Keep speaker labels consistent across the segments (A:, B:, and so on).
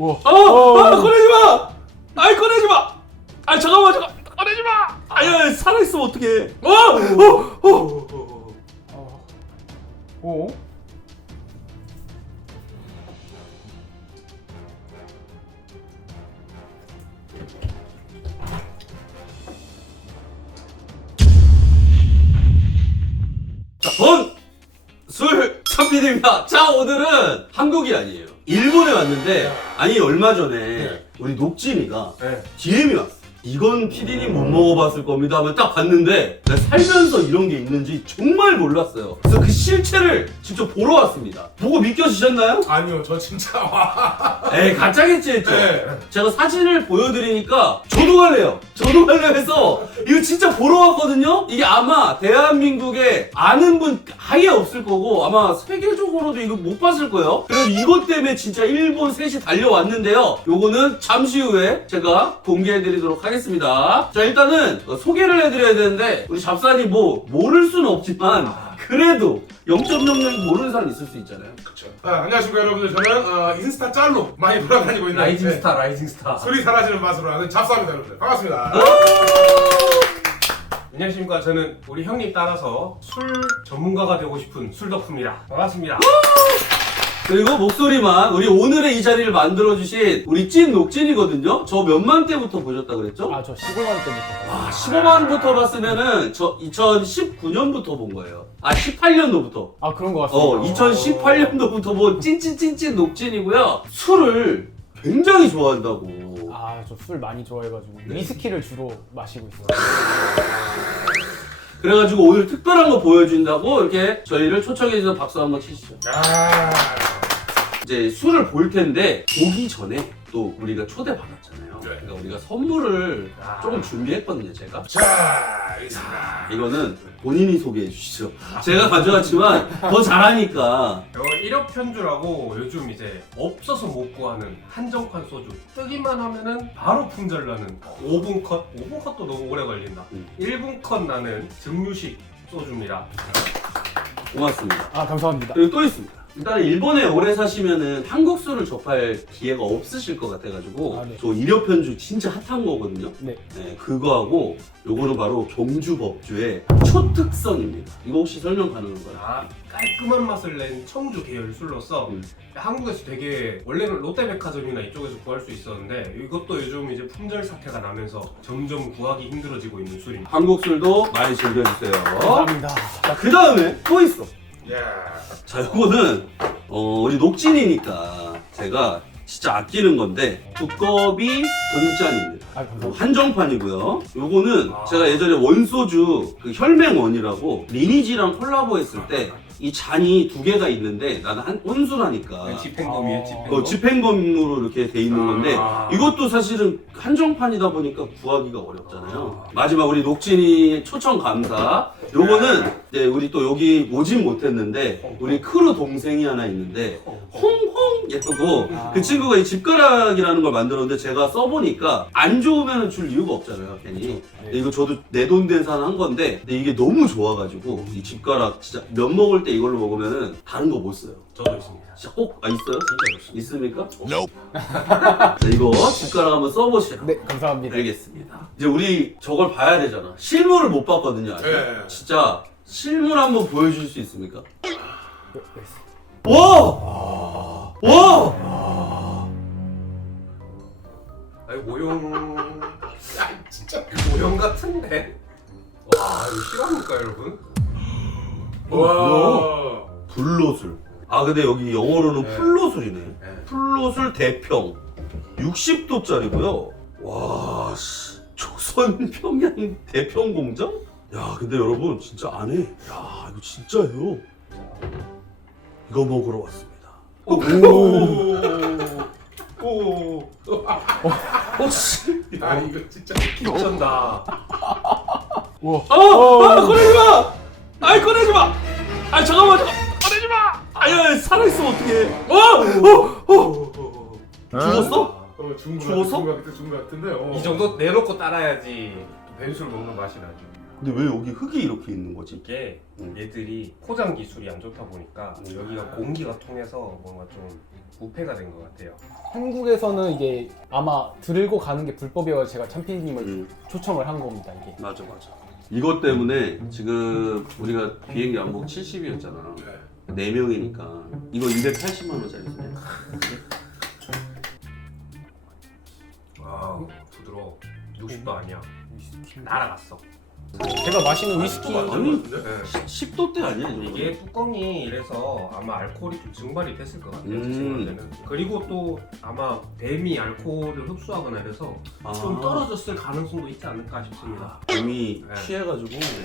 A: 우와.
B: 꺼내지 마! 아이, 꺼내지 마! 아, 잠깐만. 꺼내지 마! 아야, 살아있으면 어떡해.
A: 오.
B: 자, 술 참비입니다. 자, 오늘은 한국이 아니에요. 일본에 왔는데, 아니, 얼마 전에 우리 녹진이가 DM이 왔어. 이건 PD님 못 먹어봤을 겁니다 하면 딱 봤는데 내가 살면서 이런 게 있는지 정말 몰랐어요. 그래서 그 실체를 직접 보러 왔습니다. 보고 믿겨지셨나요?
C: 아니요, 저 진짜 와.
B: 에이, 가짜겠지 했죠?
C: 네.
B: 제가 사진을 보여드리니까 저도 갈래요 해서 이거 진짜 보러 왔거든요? 이게 아마 대한민국에 아는 분 아예 없을 거고 아마 세계적으로도 이거 못 봤을 거예요. 그래서 이것 때문에 진짜 일본 셋이 달려왔는데요. 요거는 잠시 후에 제가 공개해드리도록 하겠습니다. 자, 일단은 소개를 해드려야 되는데 우리 잡사님 뭐 모를 수는 없지만 그래도 0.00 모르는 사람 있을 수 있잖아요.
C: 그쵸. 안녕하십니까 여러분들. 저는 인스타 짤로 많이 돌아다니고 있는
D: 라이징 스타.
C: 술이 사라지는 맛으로 하는 잡사입니다, 여러분들. 반갑습니다.
D: 안녕하십니까. 저는 우리 형님 따라서 술 전문가가 되고 싶은 술덕후입니다. 반갑습니다.
B: 그리고 목소리만 우리 오늘의 이 자리를 만들어주신 우리 찐 녹진이거든요. 저 몇만 때부터 보셨다 그랬죠?
A: 저 15만 때부터.
B: 15만부터 봤으면은 저 2019년부터 본 거예요. 18년도부터.
A: 그런 거 같습니다.
B: 2018년도부터 본 찐찐찐찐 녹진이고요. 술을 굉장히 좋아한다고.
A: 저 술 많이 좋아해가지고 위스키를 주로 마시고 있어요.
B: 그래가지고 오늘 특별한 거 보여준다고 이렇게 저희를 초청해주셔서 박수 한번 치시죠. 이제 술을 볼 텐데 보기 전에 또 우리가 초대받았잖아요. 그러니까 우리가 선물을 조금 준비했거든요, 제가.
C: 자, 알겠습니다.
B: 이거는 본인이 소개해 주시죠. 제가 가져왔지만 더 잘하니까.
D: 이거 1억 편주라고 요즘 이제 없어서 못 구하는 한정판 소주. 뜨기만 하면은 바로 품절나는 5분 컷? 5분 컷도 너무 오래 걸린다. 1분 컷 나는 증류식 소주입니다.
B: 고맙습니다.
A: 감사합니다.
B: 그리고 또 있습니다. 일단 일본에 오래 사시면은 한국 술을 접할 기회가 없으실 것 같아가지고
A: 네.
B: 저 1억 편주 진짜 핫한 거거든요.
A: 네.
B: 그거하고 요거는 바로 경주 법주의 초특선입니다. 이거 혹시 설명 가능한가요?
D: 깔끔한 맛을 낸 청주 계열 술로서 한국에서 되게 원래는 롯데백화점이나 이쪽에서 구할 수 있었는데 이것도 요즘 이제 품절 사태가 나면서 점점 구하기 힘들어지고 있는 술입니다.
B: 한국 술도 많이 즐겨주세요.
A: 감사합니다.
B: 자, 그 다음에 또 있어.
C: 야.
B: 자, 요거는 우리 녹진이니까 제가 진짜 아끼는 건데 두꺼비 돈짠입니다.
A: 감사합니다.
B: 한정판이고요. 요거는 제가 예전에 원소주 그 혈맹원이라고 리니지랑 콜라보했을 때 이 잔이 두 개가 있는데 나는 혼술하니까
D: 집행검이에요, 집행검.
B: 집행검으로 이렇게 돼 있는 건데 이것도 사실은 한정판이다 보니까 구하기가 어렵잖아요. 마지막 우리 녹진이 초청 감사. 요거는 이제 우리 또 여기 오진 못했는데 우리 크루 동생이 하나 있는데 홍홍 예쁘고 그 친구가 이 집가락이라는 걸 만들었는데 제가 써보니까 안 좋으면 줄 이유가 없잖아요, 괜히. 근데 이거 저도 내 돈 된 산 한 건데 근데 이게 너무 좋아가지고 이 집가락 진짜 면 먹을 때 이걸로 먹으면은 다른 거 못 써요.
D: 저도 있습니다.
B: 진짜 꼭 있어요?
D: 진짜 좋습니다.
B: 있습니까? 자, 이거 집가락 한번 써보시죠.
A: 네, 감사합니다.
B: 알겠습니다. 이제 우리 저걸 봐야 되잖아. 실물을 못 봤거든요, 아직.
C: 네.
B: 진짜 실물 한번 보여줄 수 있습니까?
A: 네.
B: 와! 와!
D: 아니 모형
C: 진짜.
D: 모형 같은데? 와 이거 실화입니까 여러분?
C: 와.
B: 불로술. 근데 여기 영어로는 풀로술이네. 풀로술 대평. 60도짜리고요. 와, 씨. 조선 평양 대평 공장? 야, 근데 여러분 진짜 안에 이거 진짜예요. 이거 먹으러 왔습니다. 씨.
C: 이거 진짜.
D: 미쳤다.
A: 우와.
B: 꺼내지 마! 꺼내지 마! 잠깐만. 꺼내지 마! 아야, 살아있으면 어떡해. 죽었어?
C: 죽은
B: 죽었어?
C: 것 같은데.
D: 이 정도 내놓고 따라야지 벤술 먹는 맛이 나죠.
B: 근데 왜 여기 흙이 이렇게 있는 거지?
D: 이게 얘들이 포장 기술이 안 좋다 보니까 여기가 공기가 통해서 뭔가 좀 부패가 된 것 같아요.
A: 한국에서는 이게 아마 들고 가는 게 불법이어서 제가 참피디님을
B: 음.
A: 초청을 한 겁니다. 이게.
B: 맞아. 이것 때문에 지금 우리가 비행기 왕복 70이었잖아.
C: 네.
B: 4명이니까 이거 280만 원짜리 쓰네.
D: 아 부드러워. 60도 아니야. 날아갔어.
A: 제가 마시는 위스키
B: 아니
D: 네.
B: 10도대 아니야 이 정도?
D: 이게 뚜껑이 이래서 아마 알코올이 좀 증발이 됐을 것 같아요.
B: 음.
D: 제 생각에는. 그리고 또 아마 뱀이 알코올을 흡수하거나 이래서
B: 아.
D: 좀 떨어졌을 가능성도 있지 않을까 싶습니다.
B: 이미
D: 네.
B: 취해가지고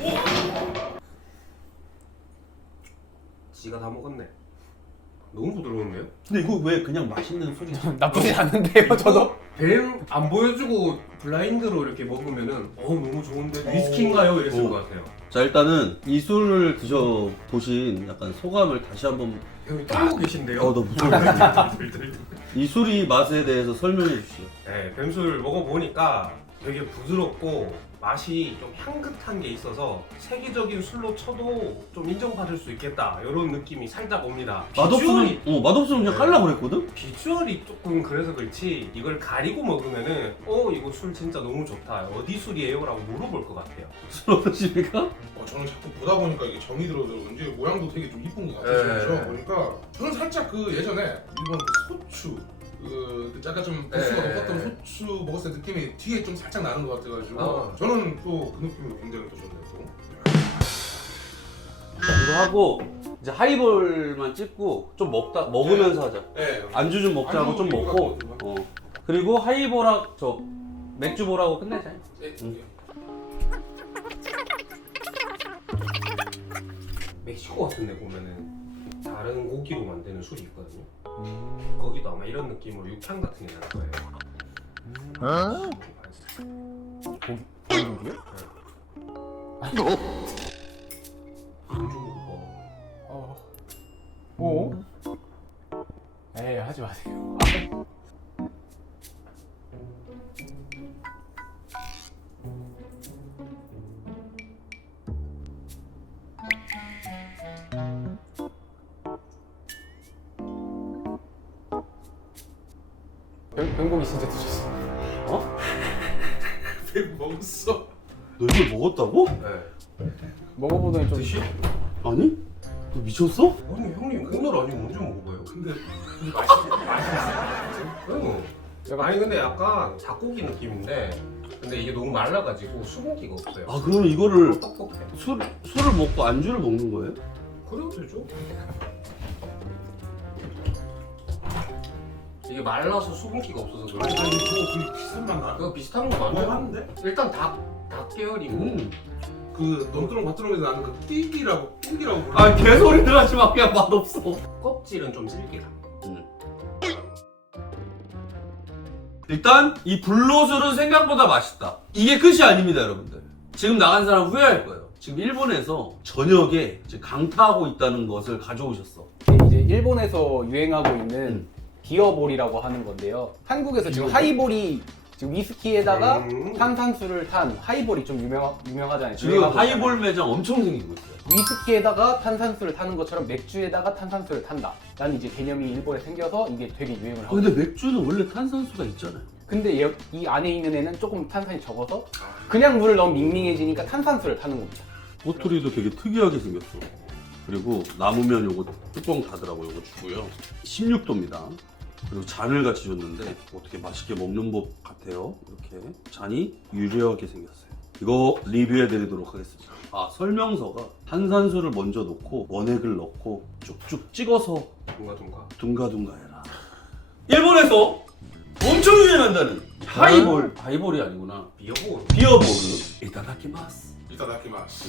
D: 지가 다 먹었네. 너무 부드러운데요?
B: 근데 이거 왜 그냥 맛있는 소리야?
A: 나쁘지 않은데요, 저도.
D: 뱀 안 보여주고 블라인드로 이렇게 먹으면은 너무 좋은데 위스키인가요? 이랬을
A: 오.
D: 것 같아요.
B: 자 일단은 이 술을 드셔보신 약간 소감을 다시 한번
D: 형이 떨고 계신데요?
B: 너 무서워. 이 술이 맛에 대해서 설명해 주시죠.
D: 네, 뱀술 먹어보니까 되게 부드럽고 맛이 좀 향긋한 게 있어서 세계적인 술로 쳐도 좀 인정받을 수 있겠다 이런 느낌이 살짝 옵니다.
B: 맛없으면 맛없으면 그냥
D: 네.
B: 깔라 그랬거든?
D: 비주얼이 조금 그래서 그렇지 이걸 가리고 먹으면은 이거 술 진짜 너무 좋다 어디 술이에요? 라고 물어볼 것 같아요.
B: 술 어떠십니까?
C: 저는 자꾸 보다 보니까 이게 정이 들어서 그런지 모양도 되게 좀 이쁜 것
D: 네.
C: 같아요. 보니까 저는 살짝 그 예전에 일본 그 소추 그 약간 좀 도수가
D: 네.
C: 높았던 소추 먹었을 때 느낌이 뒤에 좀 살짝 나는 것 같아가지고 저는 또 그 느낌으로 굉장히 또 좋네요.
B: 이거 하고 이제 하이볼만 찍고 좀 먹으면서 하자.
C: 네.
B: 안주 좀 먹자고
C: 안주
B: 좀 먹고 그리고 하이볼하고 저 맥주볼하고 끝내자.
D: 멕시코 같은 데 보면은 다른 고기로 만드는 술이 있거든요. 거기도 아마 이런 느낌으로 육향 같은 게 날 거예요.
A: 고기요? 오? 에이, 하지 마세요. 병고기 진짜 드셨어.
C: 왜 먹었어?
B: 너 이걸 먹었다고?
D: 네.
A: 먹어보더니 좀
D: 드시?
B: 아니? 너 미쳤어?
D: 아니 형님 오늘 아니면 언제 먹어봐요?
C: 근데 맛있어.
D: 아니 근데 약간 닭고기 느낌인데 근데 이게 너무 말라가지고 수분기가 없어요.
B: 아 그러면 이거를
D: 뻑뻑해.
B: 술을 먹고 안주를 먹는 거예요?
D: 그래도 되죠. 이게 말라서 수분기가 없어서 그래.
C: 아니 그거 되게 비싼 맛 나.
D: 그거 비슷한 거 맞아요?
C: 먹어봤는데?
D: 일단 닭 계열이고
C: 그 넘뚜렁 나는 그 띠기라고 부르는
B: 아 개소리들 하지 마. 그냥 맛없어.
D: 껍질은 좀 질기다.
B: 일단 이 불로술은 생각보다 맛있다. 이게 끝이 아닙니다, 여러분들. 지금 나간 사람 후회할 거예요. 지금 일본에서 저녁에 지금 강타하고 있다는 것을 가져오셨어.
A: 이제 일본에서 유행하고 있는 비어볼이라고 하는 건데요. 한국에서 지금 하이볼이 지금 위스키에다가 탄산수를 탄 하이볼이 좀 유명하잖아요.
B: 지금
A: 유행하고
B: 하이볼
A: 있잖아요.
B: 매장 엄청 생기고 있어요.
A: 위스키에다가 탄산수를 타는 것처럼 맥주에다가 탄산수를 탄다 라는 이제 개념이 일본에 생겨서 이게 되게 유행을 하고
B: 근데 맥주는 원래 탄산수가 있잖아요.
A: 근데 이 안에 있는 애는 조금 탄산이 적어서 그냥 물을 넣으면 밍밍해지니까 탄산수를 타는 겁니다.
B: 꼬투리도 되게 특이하게 생겼어. 그리고 남으면 요거 뚜껑 닫으라고 요거 주고요. 16도입니다. 그리고 잔을 같이 줬는데 어떻게 맛있게 먹는 법 같아요. 이렇게 잔이 유려하게 생겼어요. 이거 리뷰해 드리도록 하겠습니다. 설명서가 탄산수를 먼저 넣고 원액을 넣고 쭉쭉 찍어서 둥가둥가 해라. 일본에서 엄청 유행한다는 하이볼이 아니구나. 비어볼. 이타다키마스.
C: 이따다키마스.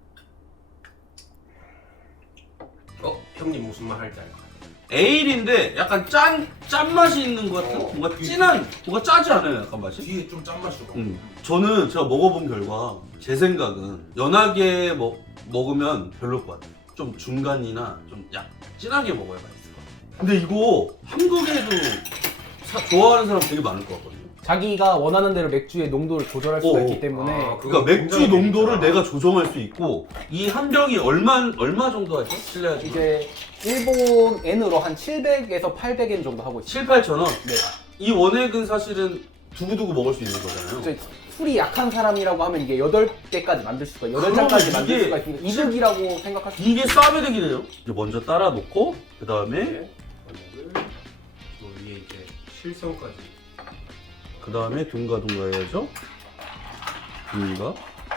D: 형님 무슨 말 할지 알 것 같아요.
B: 에일인데 약간 짠맛이 있는 것 같은? 뭔가 진한, 뭔가 짜지 않아요, 약간 맛이?
C: 뒤에 좀 짠맛이 나.
B: 저는 제가 먹어본 결과 제 생각은 연하게 먹으면 별로일 것 같아요. 좀 중간이나 좀 진하게 먹어야 맛있을 것 같아요. 근데 이거 한국에도 좋아하는 사람 되게 많을 것 같거든요.
A: 자기가 원하는 대로 맥주의 농도를 조절할 수가
B: 오.
A: 있기 때문에
D: 아,
B: 그러니까 맥주 농도를 내가 조정할 수 있고 이 한 병이 얼마 정도 하죠? 실례하지.
A: 이제 일본 N으로 한 700에서 800엔 정도 하고 있어요.
B: 7, 8천 원.
A: 네.
B: 이 원액은 사실은 두고두고 먹을 수 있는 거잖아요.
A: 이제 술이 약한 사람이라고 하면 이게 8개까지 만들 수가 있고
B: 그러면
A: 8잔까지 만들
B: 이게
A: 수가 있으니까 이득이라고 생각할 수 있어요.
B: 이게 싸매득이네요. 이제 먼저 따라 놓고 그 다음에
D: 원액을 저 위에 이제 실성까지.
B: 그 다음에 둥가둥가 해야죠. 둥가.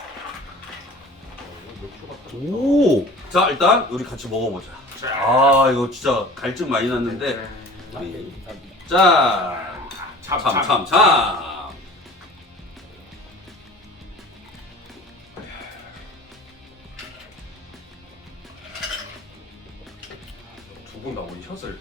B: 오. 자 일단 우리 같이 먹어보자. 아 이거 진짜 갈증 많이 났는데. 우리 짠. 참.
D: 두 분 다 우리 샷을.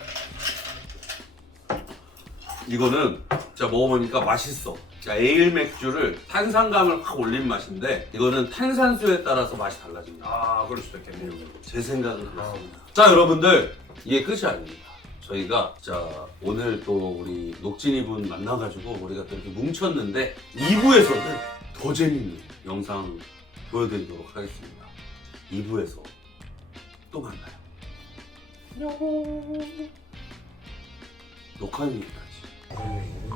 B: 이거는 진짜 먹어보니까 맛있어. 자, 에일 맥주를 탄산감을 확 올린 맛인데 이거는 탄산수에 따라서 맛이 달라집니다.
D: 아, 그럴 수도 있겠네요.
B: 제 생각은 그렇습니다. 자, 여러분들 이게 끝이 아닙니다. 저희가 자 오늘 또 우리 녹진이 분 만나가지고 우리가 또 이렇게 뭉쳤는데 2부에서는 더 재밌는 영상 보여드리도록 하겠습니다. 2부에서 또 만나요. 녹화는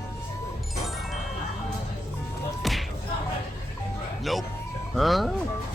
B: 여기까지.